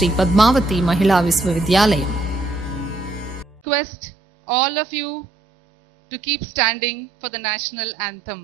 श्री पद्मावती महिला विश्वविद्यालय। Request all of you to keep standing for the national anthem.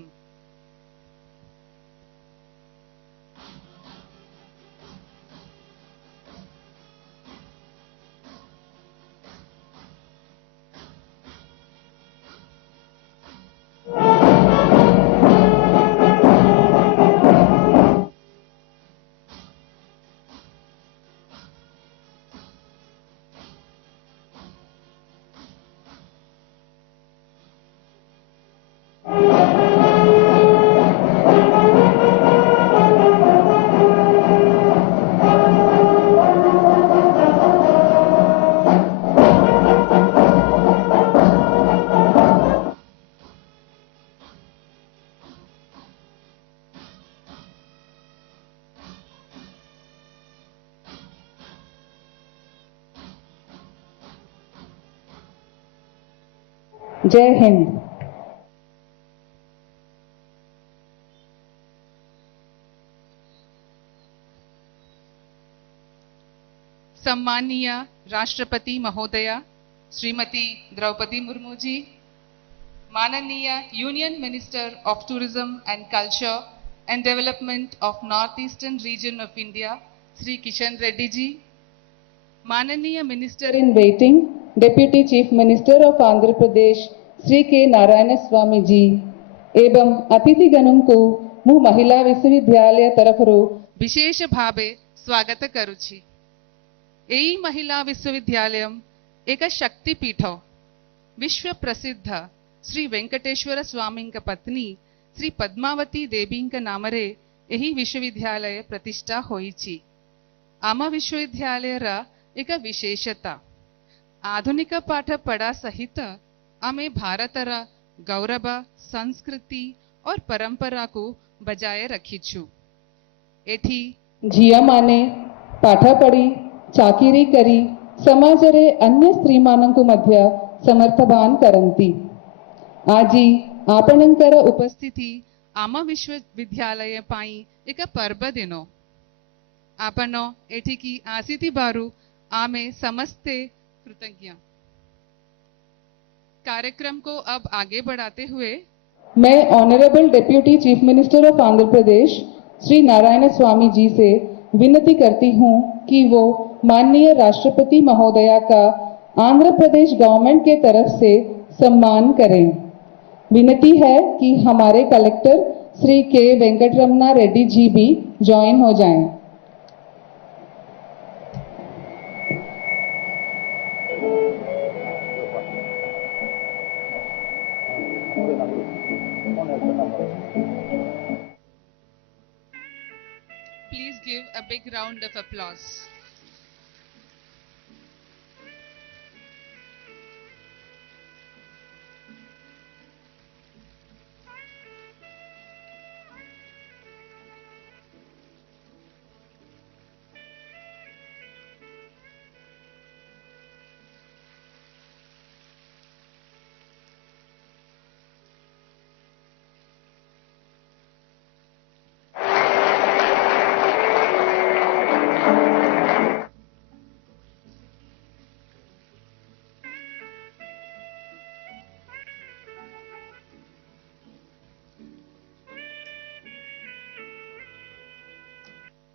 जय हिंद। सम्मानीय राष्ट्रपति महोदया श्रीमती द्रौपदी मुर्मू जी, माननीय union minister of tourism and culture and development of north eastern region of India Shri Kishan Reddy ji, माननीय minister in waiting deputy chief minister of Andhra Pradesh Shri K Narayana Swamy जी एवं अतिथिगणों को मु महिला विश्वविद्यालय तरफरु विशेष भावे स्वागत करुछि। एई महिला विश्वविद्यालय एक शक्तिपीठ विश्व प्रसिद्ध श्री वेंकटेश्वर स्वामी पत्नी श्री पद्मावती देवी नामरे एही विश्वविद्यालय प्रतिष्ठा होईछि। आम विश्वविद्यालय एक विशेषता आधुनिक पाठ पढ़ा सहित आमे भारतर गौरव संस्कृति और परंपरा को बजाय रखीछु। एठी झिया माने पाठ पढ़ी चाकिरी करी समाजरे अन्य स्त्री मानंकु मध्य समर्थवान करंती। आजी आपणंकर उपस्थिति आम विश्वविद्यालय पाई एक पर्व दिनो। आपण एठी की आसीती बारू आमे समस्ते कृतज्ञ। कार्यक्रम को अब आगे बढ़ाते हुए मैं honourable deputy chief minister of Andhra Pradesh Shri Narayana Swamy ji से विनती करती हूं कि वो माननीय राष्ट्रपति महोदया का आंध्र प्रदेश गवर्नमेंट के तरफ से सम्मान करें। विनती है कि हमारे कलेक्टर श्री के वेंकटरमना रेड्डी जी भी ज्वाइन हो जाएं। Please give a big round of applause.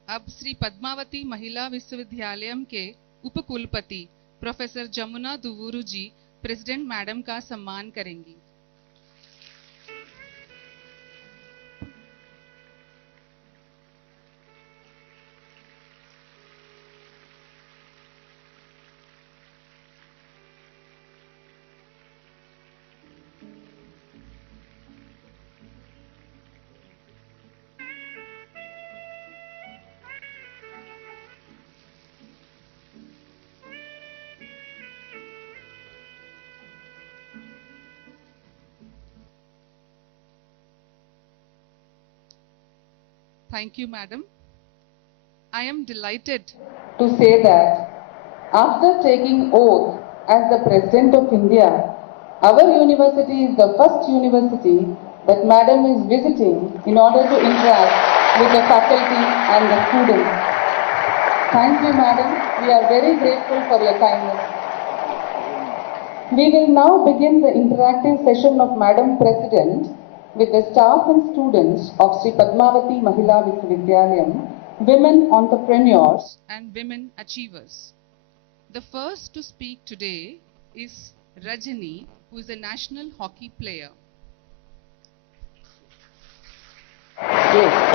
अब श्री पद्मावती महिला विश्वविद्यालय के उपकुलपति प्रोफेसर जमुना दुवुरु जी प्रेसिडेंट मैडम का सम्मान करेंगी। Thank you, madam. I am delighted to say that after taking oath as the President of India, our university is the first university that Madam is visiting in order to interact with the faculty and the students. Thank you, madam. We are very grateful for your kindness. We will now begin the interactive session of Madam President with the staff and students of Sri Padmavati Mahila Viswavidyalayam, women entrepreneurs. And women achievers. The first to speak today is Rajani, who is a national hockey player.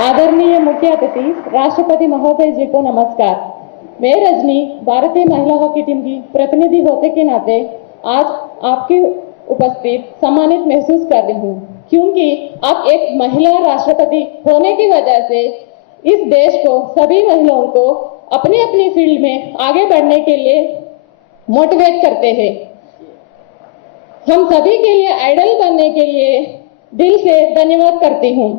आदरणीय मुख्य अतिथि राष्ट्रपति महोदय जी को नमस्कार। मैं रजनी भारतीय महिला हॉकी टीम की प्रतिनिधि होने के नाते आज आपकी उपस्थित सम्मानित महसूस कर रही हूँ, क्योंकि आप एक महिला राष्ट्रपति होने की वजह से इस देश को, सभी महिलाओं को अपनी अपनी फील्ड में आगे बढ़ने के लिए मोटिवेट करते हैं। हम सभी के लिए आइडल बनने के लिए दिल से धन्यवाद करती हूँ।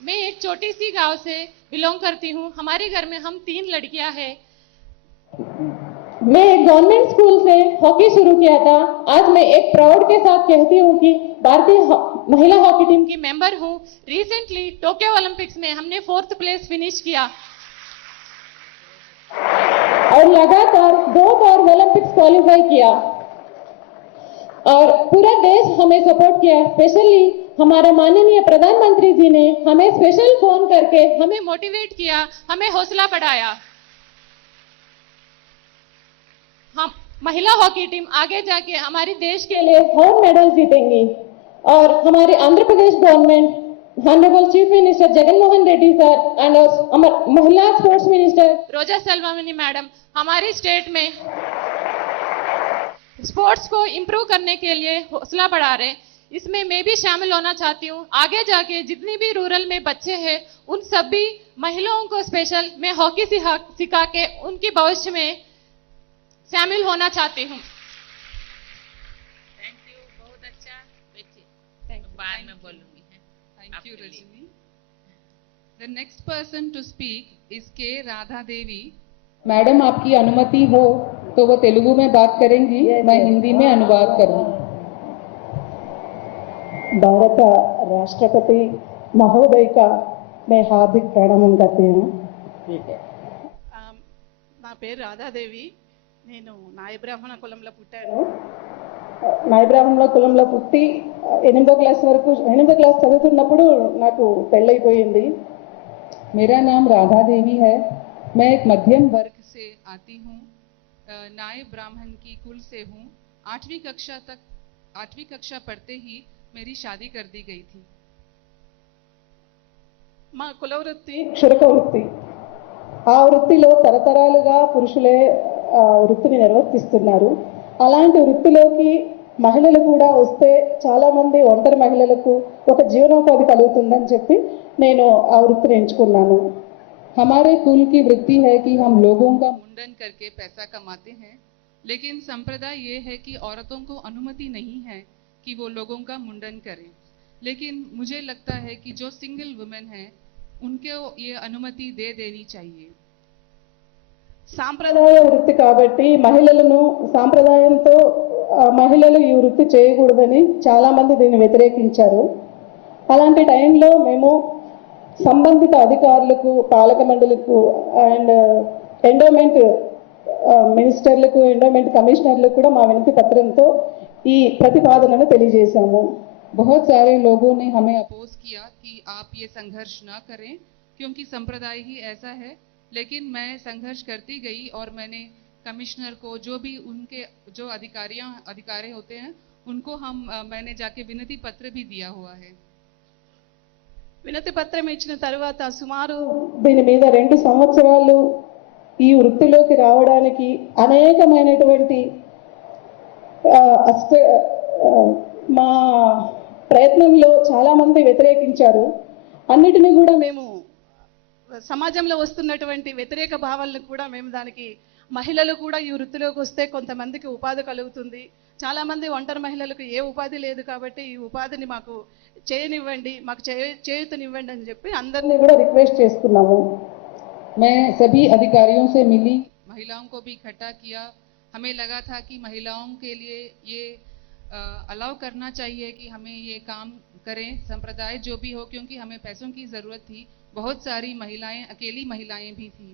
मैं एक छोटी सी गांव से बिलोंग करती हूँ। हमारे घर में हम 3 लड़कियां हैं। मैं एक गवर्नमेंट स्कूल से हॉकी शुरू किया था। आज मैं एक प्राउड के साथ कहती हूँ कि भारतीय महिला हॉकी टीम की मेंबर हूँ। रिसेंटली टोक्यो ओलंपिक्स में हमने 4th प्लेस फिनिश किया और लगातार 2 बार ओलंपिक्स क्वालिफाई किया और पूरा देश हमें सपोर्ट किया। स्पेशली हमारे माननीय प्रधानमंत्री जी ने हमें स्पेशल फोन करके हमें मोटिवेट किया, हमें हौसला बढ़ाया। हम महिला हॉकी टीम आगे जाके हमारे देश के लिए गोल्ड मेडल जीतेंगी और हमारे Andhra Pradesh government honourable chief minister Jagan Mohan Reddy sir and महिला sports minister Roja Selvamani madam हमारे स्टेट में स्पोर्ट्स को इम्प्रूव करने के लिए हौसला बढ़ा रहे। इसमें मैं भी शामिल होना चाहती हूँ। आगे जाके जितनी भी रूरल में बच्चे हैं उन सभी महिलाओं को स्पेशल मैं हॉकी सिखा के उनकी भविष्य में शामिल होना चाहती हूँ। थैंक यू, बहुत अच्छा। बाद में बोलूंगी। Thank you, Rajani. The next person to speak is K. Radha Devi. Madam आपकी अनुमति हो तो वो तेलुगु में बात करेंगी, मैं हिंदी में अनुवाद करूँ। भारत राष्ट्रपति महोदय का मैं हार्दिक प्रणाम करती हूँ। నా పేరు రాధాదేవి. నేను నాయ బ్రాహ్మణ కులంలో పుట్టాను. నాయ బ్రాహ్మణ కులంలో పుట్టి 8వ క్లాస్ వరకు 8వ క్లాస్ చదువుతున్నప్పుడు నాకు పెళ్ళైపోయింది। मेरा नाम राधा देवी है। मैं एक मध्यम वर्ग से आती हूँ। नाय ब्राह्मण की कुल से हूँ। 8वीं कक्षा पढ़ते ही मेरी शादी कर दी गई थी। మా కుల వృత్తి క్షురక వృత్తి। ఆ వృత్తిలో తరతరాలుగా పురుషులే వృత్తిని నిర్వర్తిస్తున్నారు। అలాంటి వృత్తిలోకి మహిళలు కూడా వస్తే చాలా మంది ఒంటరి మహిళలకు ఒక జీవనోపాధి కలుగుతుందని చెప్పి నేను ఆ వృత్తిని ఎంచుకున్నాను। हमारे कुल की वृत्ति है कि हम लोगों का मुंडन करके पैसा कमाते हैं, लेकिन संप्रदाय ये है कि औरतों को अनुमति नहीं है कि वो लोगों का मुंडन करें। लेकिन मुझे लगता है कि जो सिंगल वुमेन है उनको ये अनुमति दे देनी चाहिए। సాంప్రదాయ వృత్తి కాబట్టి మహిళలను సాంప్రదాయంతో మహిళలు ఈ వృత్తి చేయకూడదని చాలా మంది దీన్ని వ్యతిరేకించారు। అలాంటి టైంలో మేము సంబంధిత అధికారులకు, పాలక మండలికి అండ్ ఎండోమెంట్ మినిస్టర్లకు, ఎండోమెంట్ కమిషనర్లకు కూడా మా వినతి పత్రంతో ఈ ప్రతిపాదనను తెలియజేశాము। बहुत सारे लोगों ने हमें अपोज किया कि आप ये संघर्ष न करें क्योंकि संप्रदाय ही ऐसा है। लेकिन मैं संघर्ष करती गई और मैंने कमिश्नर को, जो भी उनके जो अधिकारी होते हैं उनको मैंने जाके विनती पत्र भी दिया हुआ है। వినతి పత్రం ఇచ్చిన తర్వాత సుమారు దీని మీద 2 సంవత్సరాలు ఈ వృత్తిలోకి రావడానికి అనేకమైనటువంటి మా ప్రయత్నంలో చాలా మంది వ్యతిరేకించారు। అన్నిటిని కూడా మేము సమాజంలో వస్తున్నటువంటి వ్యతిరేక భావాలను కూడా మేము దానికి మహిళలు కూడా ఈ వృత్తిలోకి వస్తే కొంతమందికి ఉపాధి కలుగుతుంది। చాలా మంది ఒంటరి మహిళలకు ఏ ఉపాధి లేదు కాబట్టి ఈ ఉపాధిని మాకు చేయనివ్వండి, మాకు చేయూతనివ్వండి అని చెప్పి అందరినీ కూడా రిక్వెస్ట్ చేస్తున్నాము। मैं सभी अधिकारियों से मिली, महिलाओं को भी इकट्ठा किया। हमें लगा था कि महिलाओं के लिए ये अलाउ करना चाहिए कि हमें ये काम करें, संप्रदाय जो भी हो, क्योंकि हमें पैसों की ज़रूरत थी। बहुत सारी महिलाएं, अकेली महिलाएं भी थी।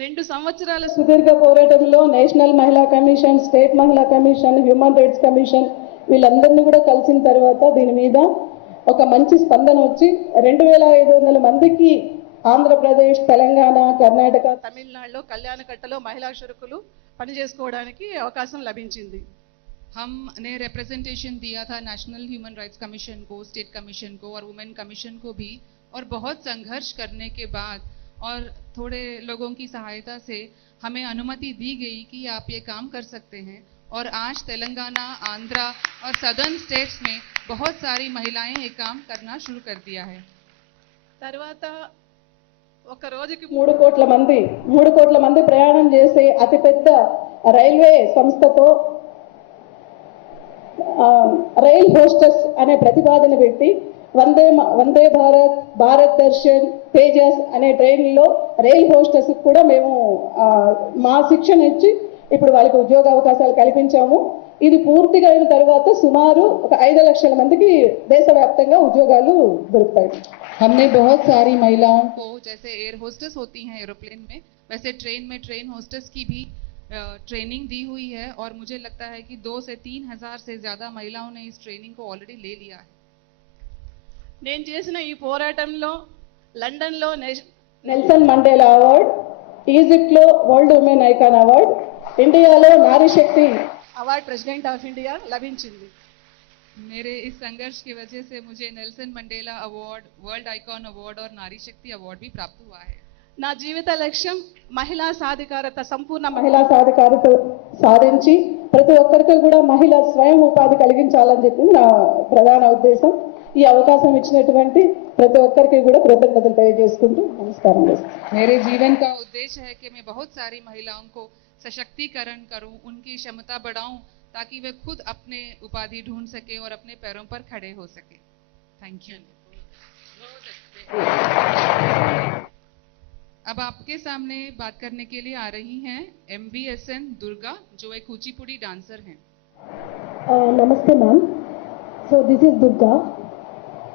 2 సంవత్సరాల సుదీర్ఘ పోరాటంలో నేషనల్ మహిళా కమిషన్, స్టేట్ మహిళా కమిషన్, హ్యూమన్ రైట్స్ కమిషన్ వీళ్ళందరినీ కూడా కలిసిన తర్వాత దీని మీద ఒక మంచి స్పందన వచ్చి 2500 మందికి ఆంధ్రప్రదేశ్, తెలంగాణ, కర్ణాటక, తమిళనాడులో కళ్యాణకట్టలో మహిళా క్షురకులు పని చేసుకోవడానికి అవకాశం లభించింది. हमने रिप्रेजेंटेशन दिया था नेशनल ह्यूमन राइट्स कमीशन को, स्टेट कमीशन को और वुमेन कमीशन को भी, और बहुत संघर्ष करने के बाद और थोड़े लोगों की सहायता से हमें अनुमति दी गई कि आप ये काम कर सकते हैं। और आज तेलंगाना, आंध्रा और सदर्न स्टेट्स में बहुत सारी महिलाएं ये काम करना शुरू कर दिया है। తర్వాత ఒక రోజుకి 3 కోట్ల మంది ప్రయాణం చేసే అతిపెద్ద రైల్వే సంస్థతో రైల్ హోస్టెస్ అనే ప్రతిపాదన పెట్టి వందే భారత్, భారత్ దర్శన్, తేజస్ అనే ట్రైన్లో రైల్ హోస్టెస్ కూడా మేము మా శిక్షణ ఇచ్చి ఇప్పుడు వాళ్ళకి ఉద్యోగ అవకాశాలు కల్పించాము. ఇది పూర్తిగా అయిన తర్వాత సుమారు ఒక 5 లక్షల మందికి దేశవ్యాప్తంగా ఉద్యోగాలు దొరుకుతాయి. हमने बहुत सारी महिलाओं को, जैसे एयर होस्टेस होती हैं एरोप्लेन में, वैसे ट्रेन में ट्रेन होस्टेस की भी ट्रेनिंग दी हुई है। और मुझे लगता है कि 2 से 3 हज़ार से ज़्यादा महिलाओं ने इस ट्रेनिंग को ऑलरेडी ले लिया है। నేను చేసిన ఈ పోరాటంలో లండన్లో నెల్సన్ మండేలా అవార్డ్, ఈజిప్ట్లో వరల్డ్ ఉమెన్ ఐకాన్ అవార్డ్, ఇండియాలో Nari Shakti award president of India లభించింది. मेरे इस संघर्ष की वजह से मुझे Nelson Mandela award, world icon award और नारी शक्ति अवार्ड भी प्राप्त हुआ है। నా జీవిత లక్ష్యం మహిళా సాధికారత, సంపూర్ణ మహిళా సాధికారత సాధించి ప్రతి ఒక్కరికి కూడా మహిళ స్వయం ఉపాధి కలిగించాలని చెప్పి నా ప్రధాన ఉద్దేశం. ఈ అవకాశం ఇచ్చినటువంటి ప్రతి ఒక్కరికి కూడా కృతజ్ఞతలు తెలియజేసుకుంటూ నమస్కారం చేస్తాను. मेरे जीवन का उद्देश्य है कि मैं बहुत सारी महिलाओं को सशक्तिकरण करूं, उनकी क्षमता बढ़ाऊं ताकि वे खुद अपने उपाधि ढूंढ सके और अपने पैरों पर खड़े हो सके। Thank you. अब आपके सामने बात करने के लिए आ रही हैं MBSN दुर्गा, जो एक कुचिपुड़ी डांसर हैं। Namaste ma'am. So this is Durga.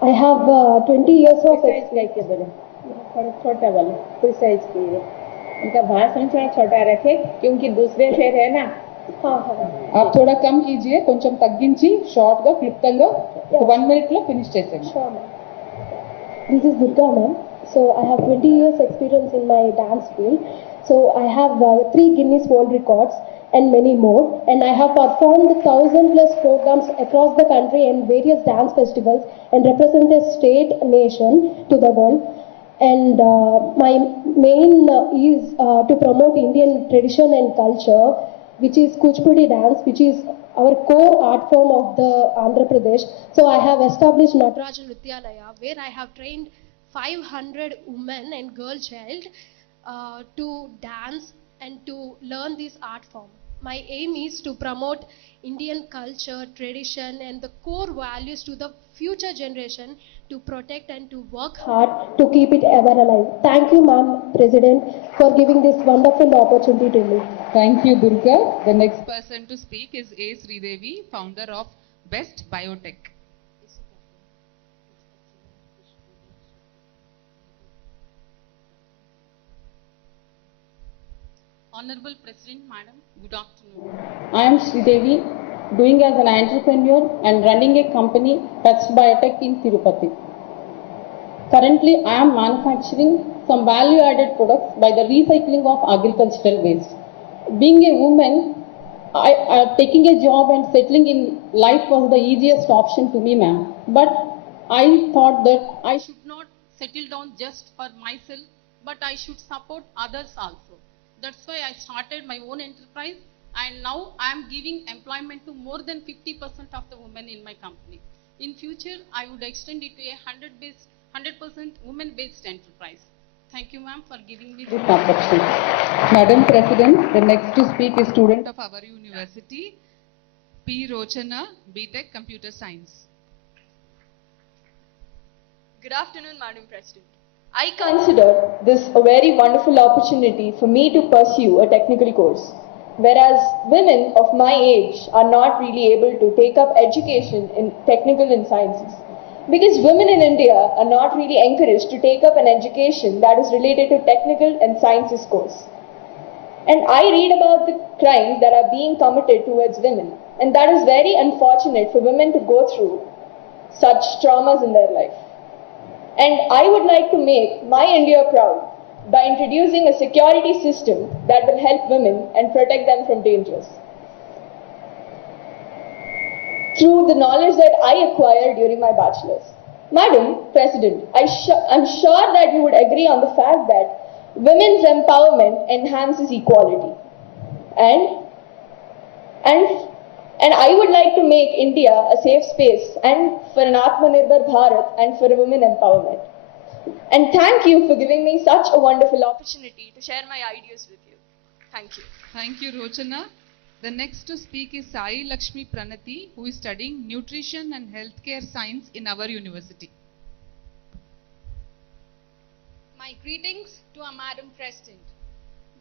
I have 20 years of experience. थोड़ा छोटा वाला कोई साइज की है, उनका भाषण थोड़ा छोटा रखे क्योंकि दूसरे शेर है ना। हाँ हाँ. आप थोड़ा कम कीजिए, కొంచెం తగ్గించి షార్ట్ గా క్లుప్తంగా 1 మినిట్ లో ఫినిష్ చేసేయండి. Sure ma'am. This is Durga ma'am. So I have 20 years experience in my dance field. So I have 3 Guinness World Records and many more. And I have performed 1,000+ programs across the country and various dance festivals and represent a state, nation to the world. And my main is to promote Indian tradition and culture, which is Kuchipudi dance, which is our core art form of the Andhra Pradesh. So I have established Nataraja Nrityalaya, where I have trained 500 women and girl child to dance and to learn this art form. My aim is to promote Indian culture, tradition and the core values to the future generation, to protect and to work hard to keep it ever alive. Thank you ma'am, President, for giving this wonderful opportunity to me. Thank you Durga. The next person to speak is A. Sridevi, founder of Best Biotech. Honorable President, Madam, good afternoon. I am Sridevi, doing as an entrepreneur and running a company, Best Biotech in Tirupati. Currently, I am manufacturing some value-added products by the recycling of agricultural waste. Being a woman, taking a job and settling in life was the easiest option to me, ma'am. But I thought that I should not settle down just for myself, but I should support others also. That's why I started my own enterprise, and now I am giving employment to more than 50% of the women in my company. In future, I would extend it to a 100% women-based enterprise. Thank you, ma'am, for giving me this opportunity. Madam President, the next to speak is student of our university, P. Rochana, BTech Computer Science. Good afternoon, Madam President. I consider this a very wonderful opportunity for me to pursue a technical course. Whereas women of my age are not really able to take up education in technical and sciences. because women in India are not really encouraged to take up an education that is related to technical and sciences course. And I read about the crimes that are being committed towards women, and that is very unfortunate for women to go through such traumas in their life. And I would like to make my India proud by introducing a security system that will help women and protect them from dangers. Through the knowledge that I acquired during my bachelor's. Madam President, I'm sure that you would agree on the fact that women's empowerment enhances equality. And I would like to make India a safe space and for an Atmanirbhar Bharat and for a women empowerment. And thank you for giving me such a wonderful opportunity to share my ideas with you. Thank you. Thank you, Rochana. The next to speak is Sai Lakshmi Pranati, who is studying Nutrition and Healthcare Science in our university. My greetings to our Madam President.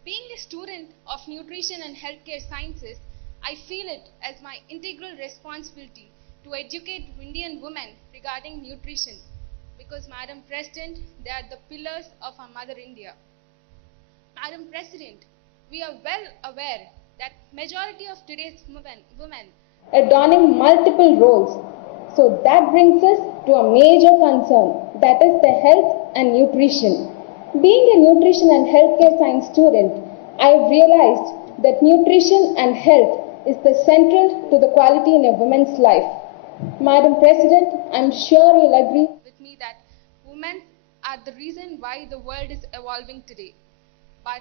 Being a student of Nutrition and Healthcare Sciences, I feel it as my integral responsibility to educate Indian women regarding nutrition, because Madam President, they are the pillars of our Mother India. Madam President, we are well aware that majority of today's women adorning multiple roles. So that brings us to a major concern, that is the health and nutrition. Being a nutrition and healthcare science student, I have realized that nutrition and health is the central to the quality in a woman's life. Madam President, I'm sure you'll agree with me that women are the reason why the world is evolving today. But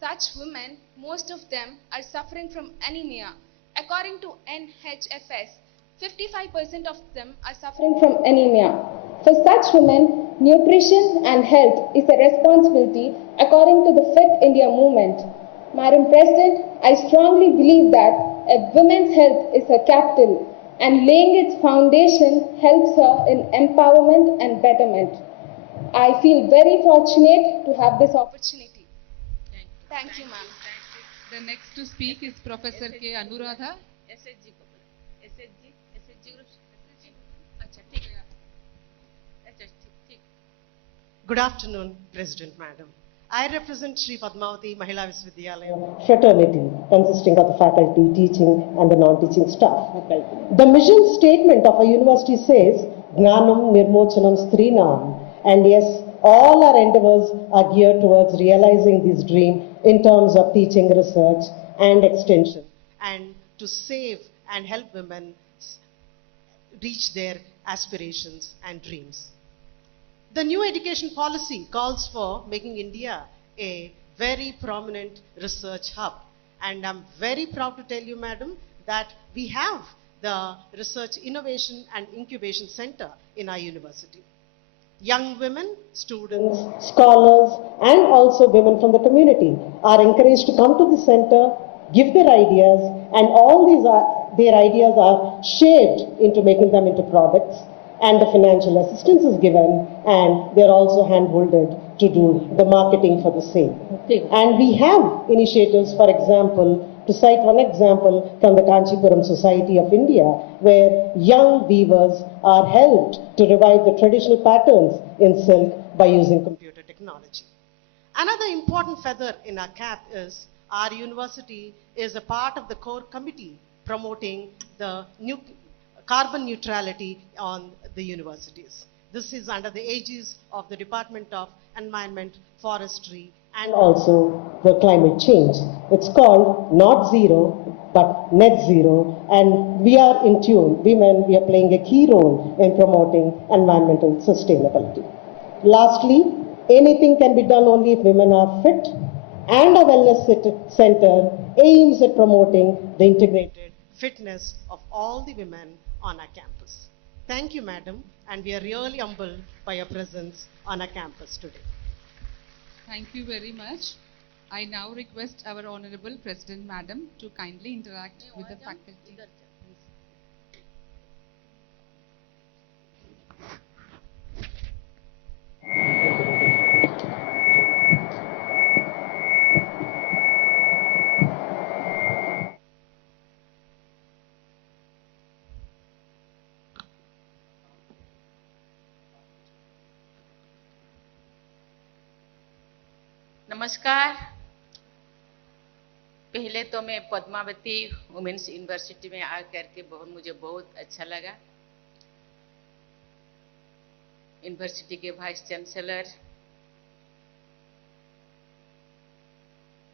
such women, most of them are suffering from anemia. According to NHFS, 55% of them are suffering from anemia. For such women, nutrition and health is a responsibility according to the Fit India movement. Madam President, I strongly believe that a woman's health is her capital, and laying its foundation helps her in empowerment and betterment. I feel very fortunate to have this opportunity. Thank you, ma'am. The next to speak is Professor K. Anuradha. Good afternoon, President Madam. I represent Sri Padmavati Mahila Viswavidyalaya fraternity consisting of the faculty, teaching and the non-teaching staff. The mission statement of our university says, Gnanam Nirmochanam Strinam, and yes, all our endeavors are geared towards realizing this dream in terms of teaching, research and extension, and to save and help women reach their aspirations and dreams. The new education policy calls for making India a very prominent research hub. And I'm very proud to tell you, Madam, that we have the Research Innovation and Incubation Center in our university. Young women, students, scholars, and also women from the community are encouraged to come to the center, give their ideas, and all their ideas are shaped into making them into products, and the financial assistance is given, and they're also hand-holded to do the marketing for the same. And we have initiatives, for example, to cite one example from the Kanchipuram Society of India, where young weavers are helped to revive the traditional patterns in silk by using computer technology. Another important feather in our cap is our university is a part of the core committee promoting the carbon neutrality on the universities. This is under the aegis of the Department of Environment, Forestry, and also the climate change. It's called not zero, but net zero, and we are in tune. Women, we are playing a key role in promoting environmental sustainability. Lastly, anything can be done only if women are fit, and our wellness center aims at promoting the integrated fitness of all the women on our campus. Thank you, Madam, and we are really humbled by your presence on our campus today. Thank you very much. I now request our Honorable President Madam to kindly interact with the faculty. नमस्कार। पहले तो मैं Padmavati women's university में आकर के मुझे बहुत अच्छा लगा। यूनिवर्सिटी के वाइस चांसलर,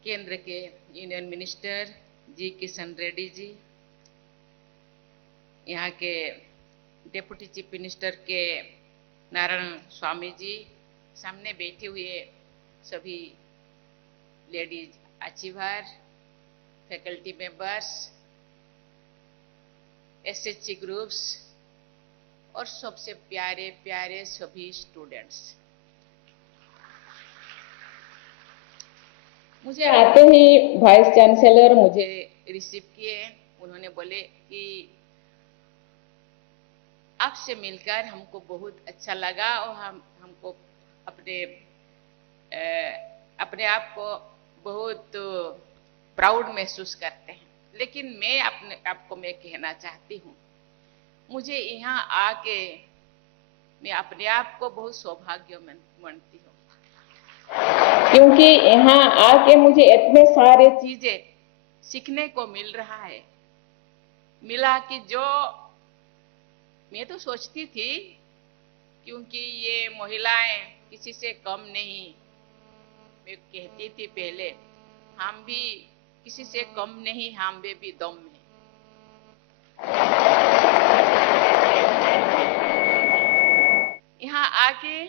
केंद्र के यूनियन मिनिस्टर जी किशन रेड्डी जी, यहाँ के डेप्यूटी चीफ मिनिस्टर के नारायण स्वामी जी, सामने बैठे हुए सभी ladies achiever, faculty members, SHG groups और सबसे प्यारे प्यारे सभी स्टूडेंट्स, मुझे आते ही वाइस चांसलर मुझे रिसीव किए। उन्होंने बोले कि आपसे मिलकर हमको बहुत अच्छा लगा और हमको अपने आप को बहुत प्राउड महसूस करते हैं। लेकिन मैं अपने आप को कहना चाहती हूँ, मुझे यहाँ आके मैं अपने आप को बहुत सौभाग्य मानती हूँ, क्योंकि यहाँ आके मुझे इतने सारे चीजें सीखने को मिल रहा है। मिला कि जो मैं तो सोचती थी, क्योंकि ये महिलाएं किसी से कम नहीं, मैं कहती थी पहले, हम भी किसी से कम नहीं, हम भी दम है। यहाँ आके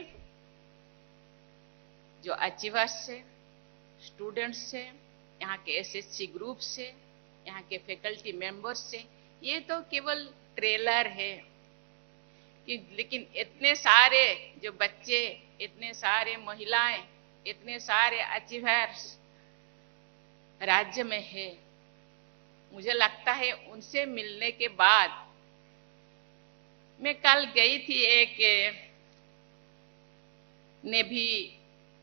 जो अचीवर्स से, स्टूडेंट्स से, यहाँ के एसएचसी ग्रुप से, यहाँ के फैकल्टी मेंबर्स से, ये तो केवल ट्रेलर है लेकिन इतने सारे जो बच्चे, इतने सारे महिलाएं, इतने सारे अचीवर्स राज्य में है, मुझे लगता है उनसे मिलने के बाद, मैं कल गई थी एक नेवी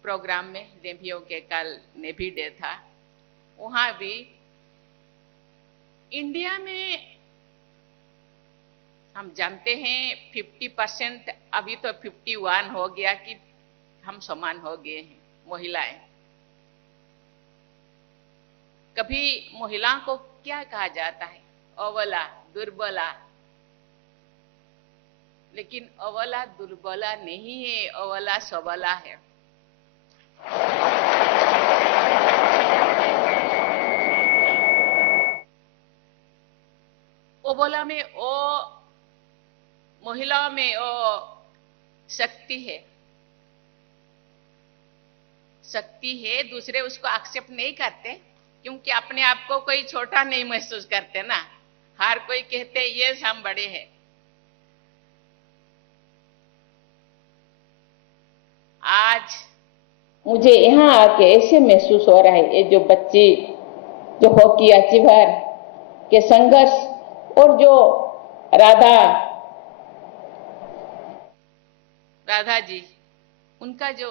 प्रोग्राम में, नेवियों के कल नेवी डे था, वहां भी इंडिया में हम जानते हैं 50%, अभी तो 51 हो गया कि हम समान हो गए हैं महिलाएं। कभी महिलाओं को क्या कहा जाता है? अबला, दुर्बला। लेकिन अबला दुर्बला नहीं है, अबला सबला है। अबला में महिलाओं में शक्ति है, दूसरे उसको एक्सेप्ट नहीं करते, क्योंकि अपने आप को कोई छोटा नहीं महसूस करते ना। हर कोई कहते हैं ये हम बड़े हैं। आज मुझे यहाँ आके ऐसे महसूस हो रहा है, ये जो बच्चे जो हॉकी अचीवर के संघर्ष और जो राधा जी, उनका जो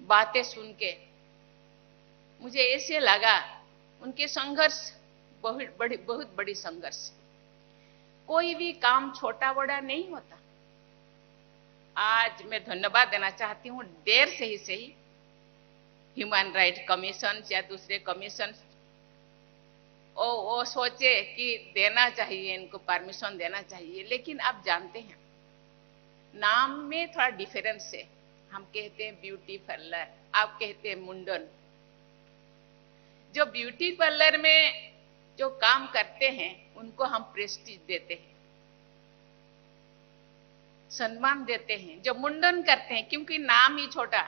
बातें सुन के मुझे ऐसे लगा उनके संघर्ष बहुत बड़ी संघर्ष। कोई भी काम छोटा बड़ा नहीं होता। आज मैं धन्यवाद देना चाहती हूँ, देर से ही सही, ह्यूमन राइट कमीशन या दूसरे कमीशन वो सोचे कि देना चाहिए, इनको परमिशन देना चाहिए, लेकिन आप जानते हैं नाम में थोड़ा डिफरेंस है। हम कहते हैं ब्यूटी पार्लर, आप कहते हैं मुंडन। जो ब्यूटी पार्लर में जो काम करते हैं उनको हम प्रेस्टीज देते हैं, सम्मान देते हैं। जो मुंडन करते हैं, क्योंकि नाम ही छोटा,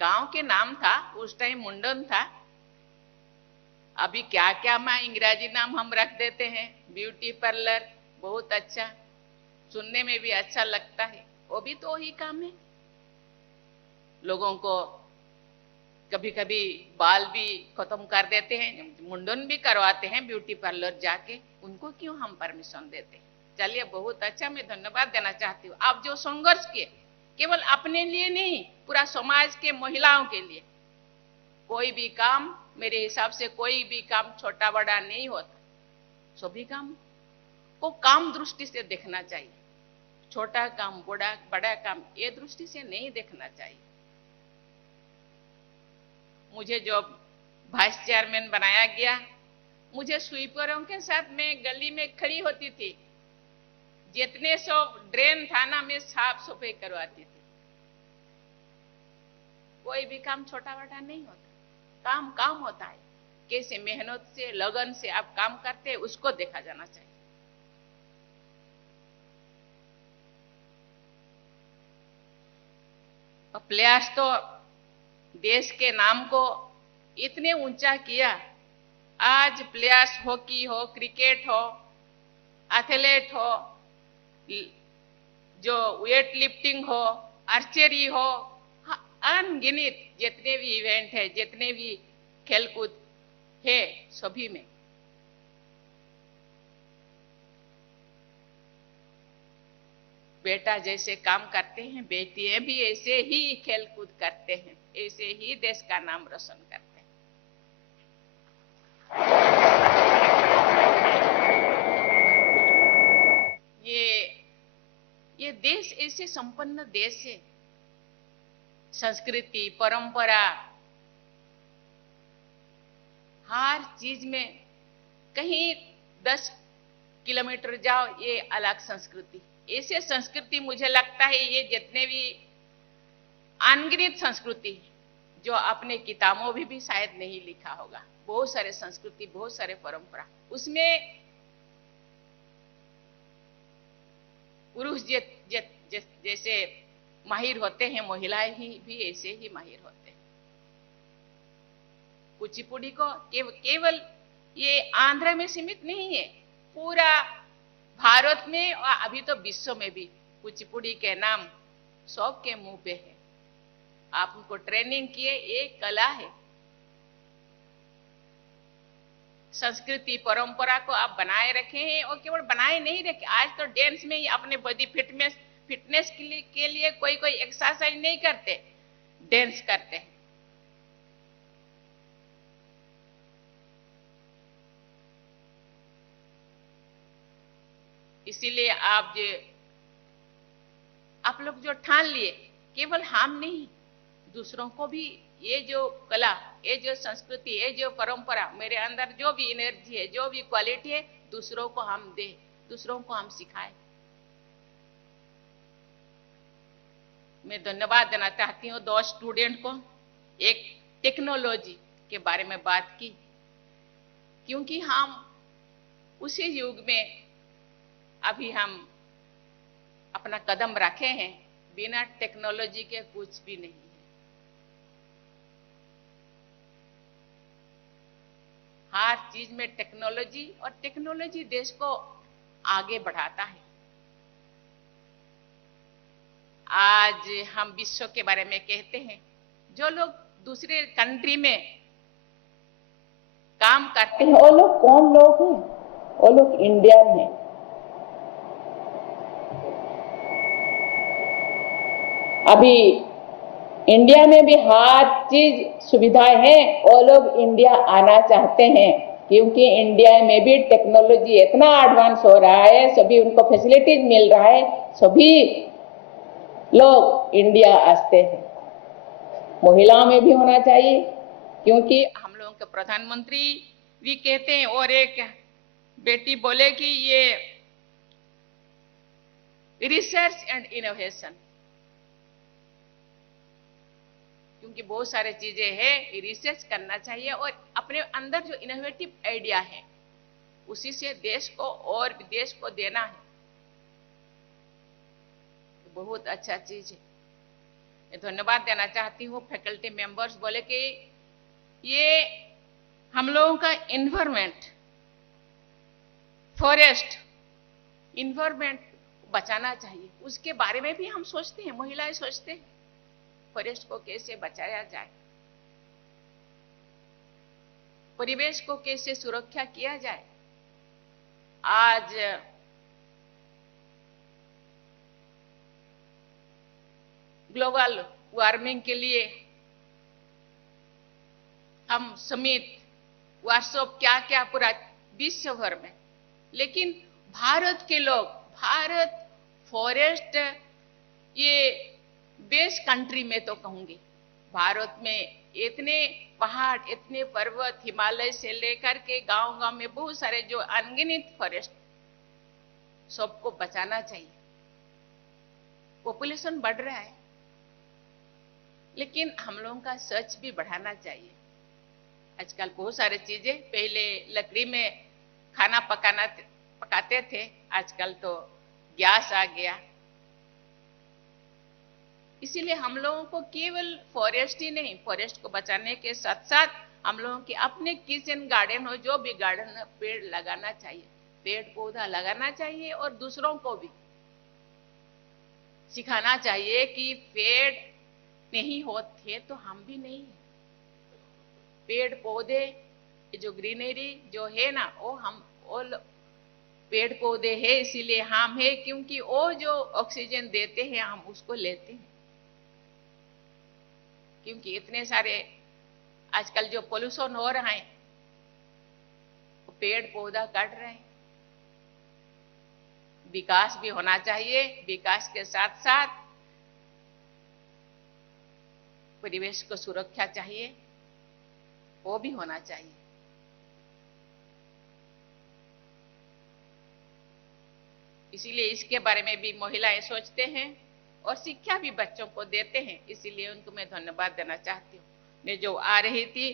गांव के नाम था उस टाइम, मुंडन था। अभी क्या क्या अंग्रेजी नाम हम रख देते हैं। ब्यूटी पार्लर बहुत अच्छा, सुनने में भी अच्छा लगता है, वो भी तो वही काम है। लोगों को कभी कभी बाल भी खत्म कर देते हैं, मुंडन भी करवाते हैं ब्यूटी पार्लर जाके, उनको क्यों हम परमिशन देते हैं? चलिए बहुत अच्छा, मैं धन्यवाद देना चाहती हूँ। आप जो संघर्ष किए, केवल अपने लिए नहीं, पूरा समाज के महिलाओं के लिए। कोई भी काम, मेरे हिसाब से कोई भी काम छोटा बड़ा नहीं होता। सभी काम को काम दृष्टि से देखना चाहिए। छोटा काम, बड़ा काम, ये दृष्टि से नहीं देखना चाहिए। मुझे जो वाइस चेयरमैन बनाया गया, मुझे स्वीपरों के साथ मैं गली में खड़ी होती थी, जितने सौ ड्रेन था ना मैं साफ सफाई करवाती थी। कोई भी काम छोटा बड़ा नहीं होता, काम काम होता है। कैसे मेहनत से लगन से आप काम करते हैं उसको देखा जाना चाहिए। प्लेयर्स तो देश के नाम को इतने ऊंचा किया। आज प्लेयर्स हॉकी हो, क्रिकेट हो, एथलीट हो, जो वेट लिफ्टिंग हो, आर्चरी हो, अनगिनत जितने भी इवेंट है, जितने भी खेलकूद है, सभी में बेटा जैसे काम करते हैं, बेटियां भी ऐसे ही खेलकूद करते हैं, ऐसे ही देश का नाम रोशन करते हैं। ये देश ऐसे संपन्न देश है, संस्कृति, परंपरा, हर चीज में कहीं 10 किलोमीटर जाओ ये अलग संस्कृति। ऐसे संस्कृति मुझे लगता है ये जितने भी अनगिनत संस्कृति जो अपने किताबों में भी शायद नहीं लिखा होगा, बहुत सारे संस्कृति, बहुत सारे परंपरा, उसमें पुरुष जैसे माहिर होते हैं, महिलाएं भी ऐसे ही माहिर होते हैं। कुचिपुड़ी को केवल ये आंध्र में सीमित नहीं है, पूरा भारत में और अभी तो विश्व में भी कुचिपुड़ी के नाम सबके मुंह पे है। आप उनको ट्रेनिंग किए, एक कला है। संस्कृति परंपरा को आप बनाए रखे हैं, और केवल बनाए नहीं रखे, आज तो डांस में ही अपने बॉडी फिटनेस के लिए कोई एक्सरसाइज नहीं करते, डांस करते हैं। इसीलिए आप लोग जो ठान लिए, केवल हम नहीं, दूसरों को भी ये जो कला, ये जो संस्कृति, ये जो परंपरा, मेरे अंदर जो भी एनर्जी है, जो भी क्वालिटी है, दूसरों को हम दें, दूसरों को हम सिखाएं। मैं धन्यवाद देना चाहती हूँ 2 स्टूडेंट को। एक टेक्नोलॉजी के बारे में बात की, क्योंकि हम उसी युग में अभी हम अपना कदम रखे हैं, बिना टेक्नोलॉजी के कुछ भी नहीं है। हर चीज में टेक्नोलॉजी, और टेक्नोलॉजी देश को आगे बढ़ाता है। आज हम विश्व के बारे में कहते हैं, जो लोग दूसरे कंट्री में काम करते हैं वो लोग कौन लोग हैं? वो लोग इंडियन हैं। अभी इंडिया में भी हर चीज सुविधाएं हैं, वो लोग इंडिया आना चाहते हैं, क्योंकि इंडिया में भी टेक्नोलॉजी इतना एडवांस हो रहा है, सभी उनको फैसिलिटीज मिल रहा है, सभी लोग इंडिया आते हैं। महिलाओं में भी होना चाहिए, क्योंकि हम लोगों के प्रधानमंत्री भी कहते हैं, और एक बेटी बोले कि ये रिसर्च एंड इनोवेशन, क्योंकि बहुत सारे चीजें हैं, रिसर्च करना चाहिए, और अपने अंदर जो इनोवेटिव आइडिया है उसी से देश को और विदेश को देना है, तो बहुत अच्छा चीज है। मैं धन्यवाद देना चाहती हूँ फैकल्टी मेंबर्स बोले कि ये हम लोगों का एनवायरमेंट, फॉरेस्ट एनवायरमेंट बचाना चाहिए, उसके बारे में भी हम सोचते हैं, महिलाएं सोचते हैं फॉरेस्ट को कैसे बचाया जाए, परिवेश को कैसे सुरक्षा किया जाए। आज ग्लोबल वार्मिंग के लिए हम समिट, वर्कशॉप, क्या क्या पूरा विश्व भर में, लेकिन भारत के लोग, भारत फॉरेस्ट ये बेस्ट कंट्री में तो कहूंगी, भारत में इतने पहाड़, इतने पर्वत, हिमालय से लेकर के गांव-गांव में बहुत सारे जो अनगिनत फॉरेस्ट, सबको बचाना चाहिए। पॉपुलेशन बढ़ रहा है, लेकिन हम लोगों का सर्च भी बढ़ाना चाहिए। आजकल बहुत सारी चीजें, पहले लकड़ी में खाना पकाते थे, आजकल तो गैस आ गया। इसीलिए हम लोगों को केवल फॉरेस्ट ही नहीं, फॉरेस्ट को बचाने के साथ साथ हम लोगों के अपने किचन गार्डन हो, जो भी गार्डन है, पेड़ लगाना चाहिए, पेड़ पौधा लगाना चाहिए और दूसरों को भी सिखाना चाहिए कि पेड़ नहीं होते तो हम भी नहीं है। पेड़ पौधे जो ग्रीनरी जो है ना, वो पेड़ पौधे है इसीलिए हम है, क्योंकि वो जो ऑक्सीजन देते हैं हम उसको लेते हैं। क्योंकि इतने सारे आजकल जो पोल्यूशन हो रहा है, पेड़ पौधा काट रहे हैं। विकास भी होना चाहिए, विकास के साथ साथ परिवेश को सुरक्षा चाहिए, वो भी होना चाहिए। इसीलिए इसके बारे में भी महिलाएं सोचते हैं और शिक्षा भी बच्चों को देते हैं, इसीलिए उनको मैं धन्यवाद देना चाहती हूँ। मैं जो आ रही थी,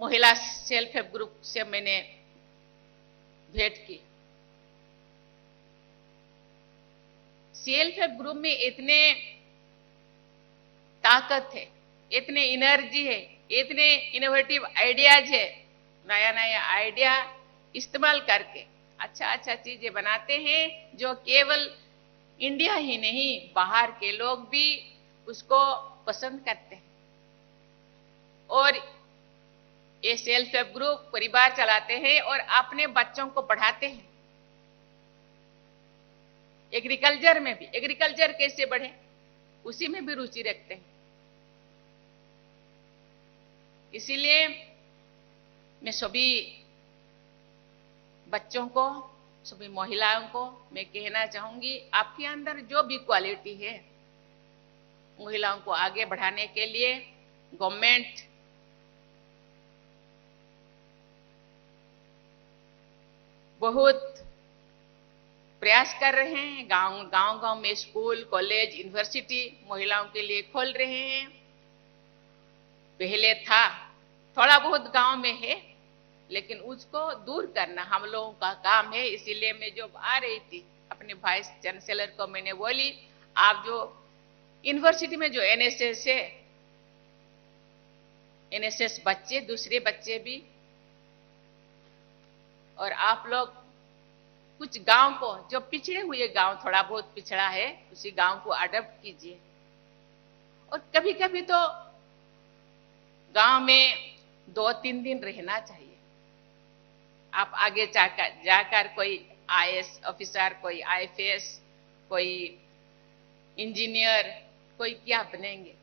महिला सेल्फ हेल्प ग्रुप से मैंने भेंट की। सेल्फ हेल्प ग्रुप में इतने ताकत है, इतने एनर्जी है, इतने इनोवेटिव आइडियाज है, नया नया आइडिया इस्तेमाल करके अच्छा अच्छा चीजें बनाते हैं, जो केवल इंडिया ही नहीं बाहर के लोग भी उसको पसंद करते हैं। और ये सेल्फ हेल्प ग्रुप परिवार चलाते हैं और अपने बच्चों को पढ़ाते हैं। एग्रीकल्चर में भी, एग्रीकल्चर कैसे बढ़े उसी में भी रुचि रखते हैं। इसीलिए मैं सभी बच्चों को, सभी महिलाओं को मैं कहना चाहूंगी, आपके अंदर जो भी क्वालिटी है, महिलाओं को आगे बढ़ाने के लिए गवर्नमेंट बहुत प्रयास कर रहे हैं। गांव में स्कूल, कॉलेज, यूनिवर्सिटी महिलाओं के लिए खोल रहे हैं। पहले था, थोड़ा बहुत गांव में है, लेकिन उसको दूर करना हम लोगों का काम है। इसीलिए मैं जब आ रही थी, अपने वाइस चांसलर को मैंने बोली, आप जो यूनिवर्सिटी में जो एनएसएस है, एनएसएस बच्चे, दूसरे बच्चे भी, और आप लोग कुछ गांव को, जो पिछड़े हुए गांव, थोड़ा बहुत पिछड़ा है, उसी गांव को अडॉप्ट कीजिए। और कभी कभी तो गांव में 2-3 दिन रहना चाहिए। आप आगे जाकर कोई आईएएस ऑफिसर, कोई आईएफएस, कोई इंजीनियर, कोई क्या बनेंगे।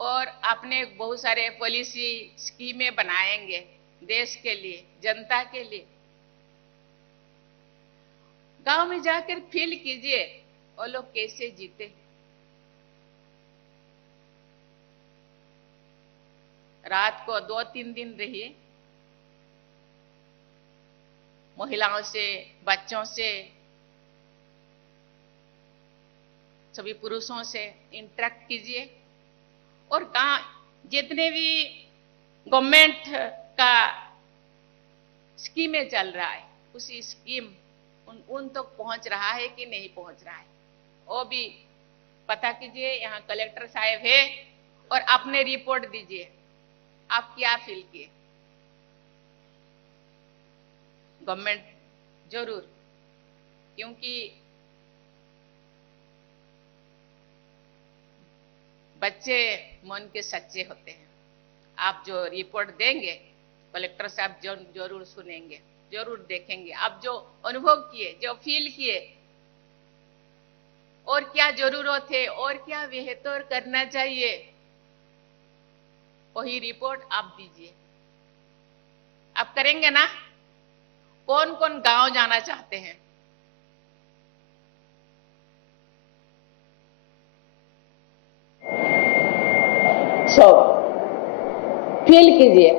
और अपने बहुत सारे पॉलिसी स्कीमें बनाएंगे देश के लिए, जनता के लिए। गांव में जाकर फील कीजिए वो लोग कैसे जीते। रात को 2-3 दिन रहिए, महिलाओं से, बच्चों से, सभी पुरुषों से इंटरेक्ट कीजिए। और जितने भी गवर्नमेंट का स्कीमें चल रहा है, उसी स्कीम उन तक पहुंच रहा है कि नहीं पहुंच रहा है, वो भी पता कीजिए। यहाँ कलेक्टर साहब है, और अपने रिपोर्ट दीजिए, आप क्या फील किए। गवर्नमेंट जरूर, क्योंकि बच्चे मन के सच्चे होते हैं। आप जो रिपोर्ट देंगे, कलेक्टर साहब जरूर सुनेंगे, जरूर देखेंगे। आप जो अनुभव किए, जो फील किए, और क्या जरूरत है, और क्या बेहतर करना चाहिए, वही रिपोर्ट आप दीजिए। आप करेंगे ना? कौन कौन गांव जाना चाहते हैं? So, फील कीजिए।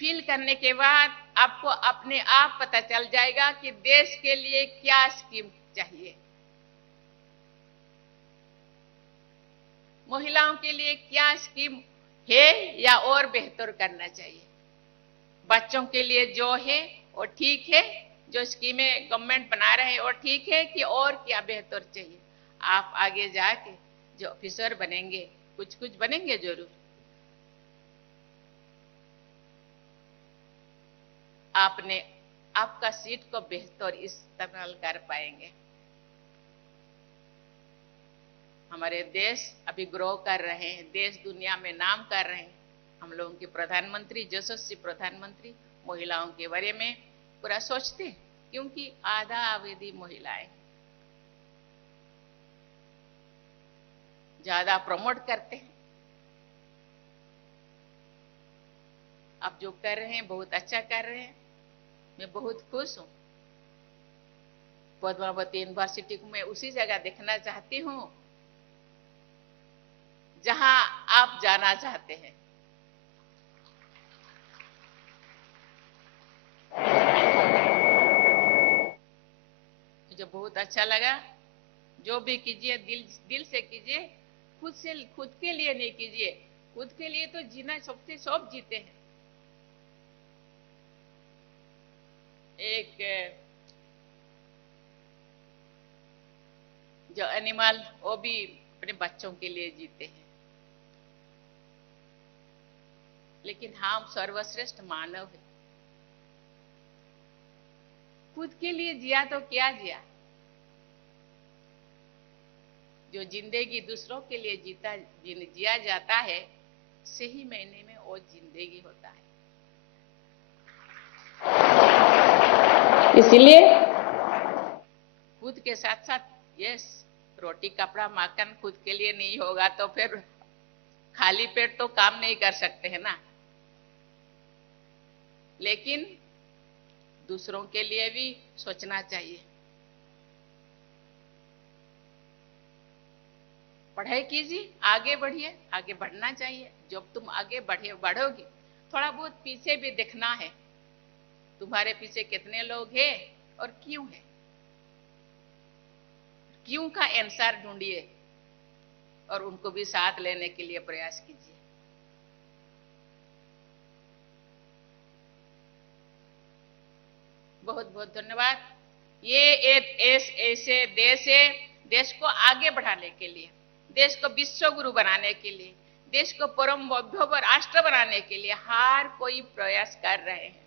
फील करने के बाद आपको अपने आप पता चल जाएगा कि देश के लिए क्या स्कीम चाहिए, महिलाओं के लिए क्या स्कीम है या और बेहतर करना चाहिए। बच्चों के लिए जो है वो ठीक है, जो स्कीमें गवर्नमेंट बना रहे हैं वो ठीक है कि और क्या बेहतर चाहिए। आप आगे जाके जो ऑफिसर बनेंगे, कुछ बनेंगे जरूर, आपने आपका सीट को बेहतर इस्तेमाल कर पाएंगे। हमारे देश अभी ग्रो कर रहे हैं, देश दुनिया में नाम कर रहे हैं। हम लोगों के प्रधानमंत्री, यशस्वी प्रधानमंत्री महिलाओं के बारे में पूरा सोचते हैं, क्योंकि आधा आबादी महिलाएं, ज्यादा प्रमोट करते हैं। आप जो कर रहे हैं बहुत अच्छा कर रहे हैं, मैं बहुत खुश हूं। पद्मावती यूनिवर्सिटी को मैं उसी जगह देखना चाहती हूं जहां आप जाना चाहते हैं। मुझे बहुत अच्छा लगा। जो भी कीजिए दिल से कीजिए, खुद के लिए नहीं कीजिए। खुद के लिए तो जीना सबसे सब जीते हैं। एक जो एनिमल, वो भी अपने बच्चों के लिए जीते हैं, लेकिन हम सर्वश्रेष्ठ मानव है। खुद के लिए जिया तो क्या जिया। जो जिंदगी दूसरों के लिए जिया जाता है, सही मायने में वो जिंदगी होता है। इसलिए खुद के साथ साथ रोटी कपड़ा मकान खुद के लिए नहीं होगा तो फिर खाली पेट तो काम नहीं कर सकते हैं ना। लेकिन दूसरों के लिए भी सोचना चाहिए। पढ़ाई कीजिए, आगे बढ़िए, आगे बढ़ना चाहिए। जब तुम आगे बढ़ोगे, थोड़ा बहुत पीछे भी देखना है, तुम्हारे पीछे कितने लोग हैं और क्यों है। क्यों का आंसर ढूंढिए और उनको भी साथ लेने के लिए प्रयास कीजिए। बहुत बहुत धन्यवाद। ये एक ऐसे देश है, देश को आगे बढ़ाने के लिए, देश को विश्व गुरु बनाने के लिए, देश को परम वैभव राष्ट्र बनाने के लिए हर कोई प्रयास कर रहे हैं।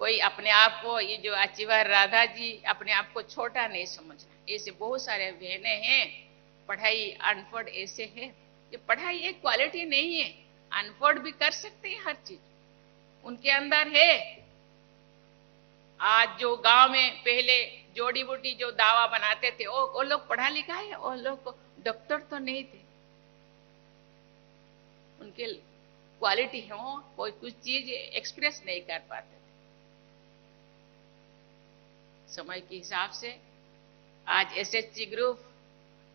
कोई अपने आप को, ये जो अचीवर राधा जी, अपने आप को छोटा नहीं समझना। ऐसे बहुत सारे बहनें हैं, पढ़ाई अनपढ़ ऐसे हैं। ये पढ़ाई एक क्वालिटी नहीं है, अनपढ़ भी कर सकते हैं हर चीज, उनके अंदर है। आज जो गांव में पहले जोड़ी बूटी जो दावा बनाते थे, वो लोग पढ़ा लिखा है, वो लोग डॉक्टर तो नहीं थे, उनके क्वालिटी है, वो कोई कुछ चीज एक्सप्रेस नहीं कर पाते। समय के हिसाब से आज एसएचजी ग्रुप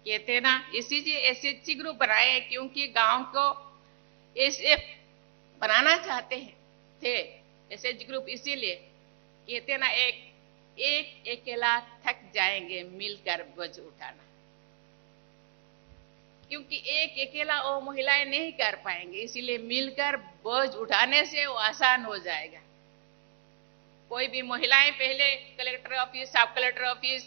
कहते ना, इसीलिए एसएचजी ग्रुप बनाए, क्योंकि गांव को ऐसे बनाना चाहते हैं थे एसएचजी ग्रुप। इसीलिए कहते ना, एक अकेला थक जाएंगे मिलकर बोझ उठाना, क्योंकि एक अकेला वो महिलाएं नहीं कर पाएंगे। इसीलिए मिलकर बोझ उठाने से वो आसान हो जाएगा। कोई भी महिलाएं पहले कलेक्टर ऑफिस, सब कलेक्टर ऑफिस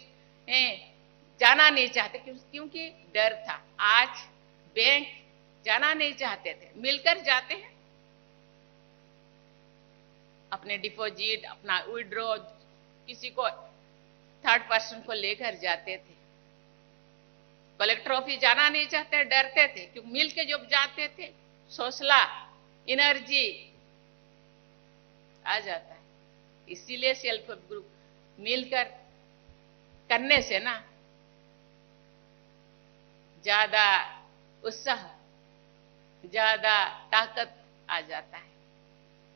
जाना नहीं चाहते, क्योंकि डर था। आज बैंक जाना नहीं चाहते थे, मिलकर जाते हैं। अपने डिपॉजिट, अपना विड्रॉ, किसी को थर्ड पर्सन को लेकर जाते थे। कलेक्टर ऑफिस जाना नहीं चाहते, डरते थे, क्योंकि मिलकर जब जाते थे हौसला, एनर्जी आ जाता है। इसीलिए सेल्फ हेल्प ग्रुप मिलकर करने से ना ज्यादा उत्साह, ज्यादा ताकत आ जाता है।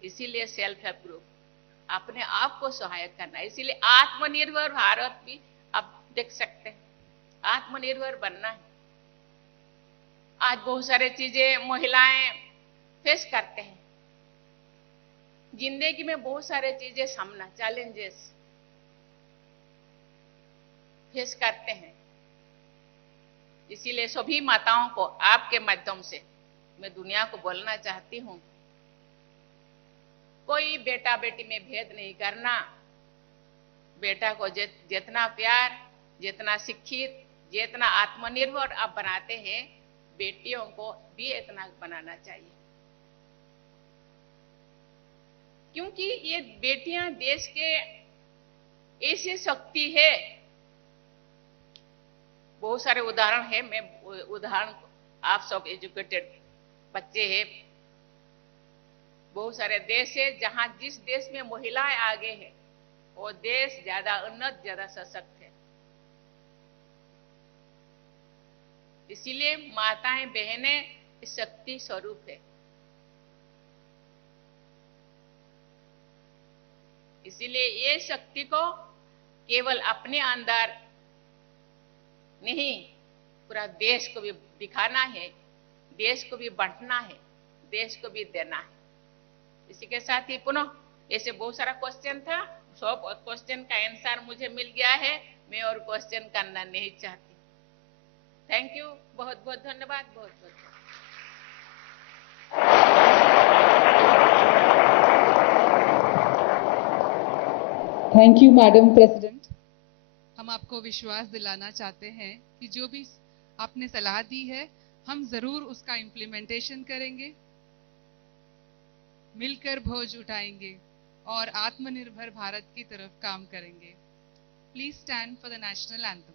इसीलिए सेल्फ हेल्प ग्रुप अपने आप को सहायक करना है। इसीलिए आत्मनिर्भर भारत भी अब देख सकते हैं। आत्मनिर्भर बनना है। आज बहुत सारे चीजें महिलाएं फेस करते हैं। जिंदगी में बहुत सारे चीजें सामना चैलेंजेस फेस करते हैं। इसीलिए सभी माताओं को आपके माध्यम से मैं दुनिया को बोलना चाहती हूं, कोई बेटा बेटी में भेद नहीं करना। बेटा को जितना प्यार, जितना शिक्षित, जितना आत्मनिर्भर आप बनाते हैं, बेटियों को भी इतना बनाना चाहिए। क्योंकि ये बेटियां देश के ऐसी शक्ति है। बहुत सारे उदाहरण है, मैं उदाहरण, आप सब एजुकेटेड बच्चे हैं। बहुत सारे देश है जहां जिस देश में महिलाएं आगे है वो देश ज्यादा उन्नत, ज्यादा सशक्त है। इसीलिए माताएं बहनें शक्ति स्वरूप है। इसीलिए ये शक्ति को केवल अपने अंदर नहीं, पूरा देश को भी दिखाना है, देश को भी बांटना है, देश को भी देना है। इसी के साथ ही पुनः ऐसे बहुत सारा क्वेश्चन था, सब क्वेश्चन का आंसर मुझे मिल गया है। मैं और क्वेश्चन करना नहीं चाहती। थैंक यू, बहुत बहुत धन्यवाद, बहुत बहुत। Thank you madam president. हम आपको विश्वास दिलाना चाहते हैं कि जो भी आपने सलाह दी है, हम जरूर उसका इम्प्लीमेंटेशन करेंगे, मिलकर बोझ उठाएंगे और आत्मनिर्भर भारत की तरफ काम करेंगे। Please stand for the national anthem.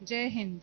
जय हिंद।